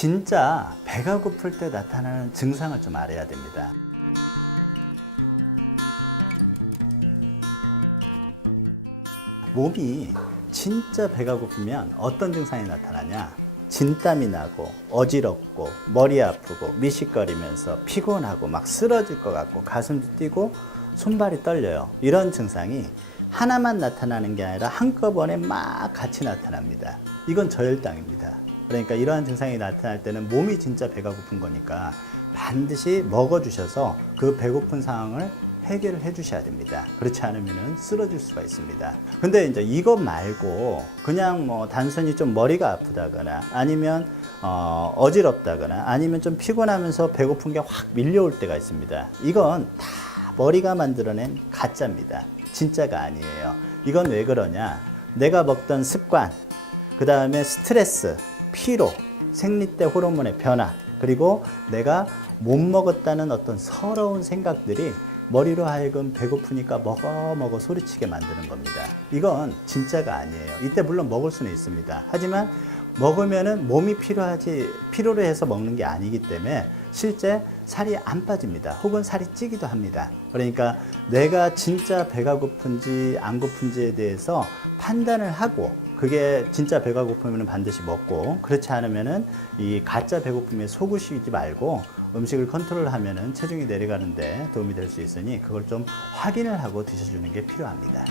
진짜 배가 고플 때 나타나는 증상을 좀 알아야 됩니다. 몸이 진짜 배가 고프면 어떤 증상이 나타나냐? 진땀이 나고 어지럽고 머리 아프고 미식거리면서 피곤하고 막 쓰러질 것 같고 가슴도 뛰고 손발이 떨려요. 이런 증상이 하나만 나타나는 게 아니라 한꺼번에 막 같이 나타납니다. 이건 저혈당입니다. 그러니까 이러한 증상이 나타날 때는 몸이 진짜 배가 고픈 거니까 반드시 먹어주셔서 그 배고픈 상황을 해결을 해 주셔야 됩니다. 그렇지 않으면 쓰러질 수가 있습니다. 근데 이제 이것 말고 그냥 뭐 단순히 좀 머리가 아프다거나 아니면 어, 어지럽다거나 아니면 좀 피곤하면서 배고픈 게 확 밀려올 때가 있습니다. 이건 다 머리가 만들어낸 가짜입니다. 진짜가 아니에요. 이건 왜 그러냐? 내가 먹던 습관, 그 다음에 스트레스, 피로, 생리대 호르몬의 변화, 그리고 내가 못 먹었다는 어떤 서러운 생각들이 머리로 하여금 배고프니까 먹어 먹어 소리치게 만드는 겁니다. 이건 진짜가 아니에요. 이때 물론 먹을 수는 있습니다. 하지만 먹으면은 몸이 필요하지 필요로 해서 먹는 게 아니기 때문에 실제 살이 안 빠집니다. 혹은 살이 찌기도 합니다. 그러니까 내가 진짜 배가 고픈지 안 고픈지에 대해서 판단을 하고 그게 진짜 배가 고프면 반드시 먹고 그렇지 않으면은 이 가짜 배고픔에 속으시지 말고 음식을 컨트롤하면은 체중이 내려가는데 도움이 될 수 있으니 그걸 좀 확인을 하고 드셔주는 게 필요합니다.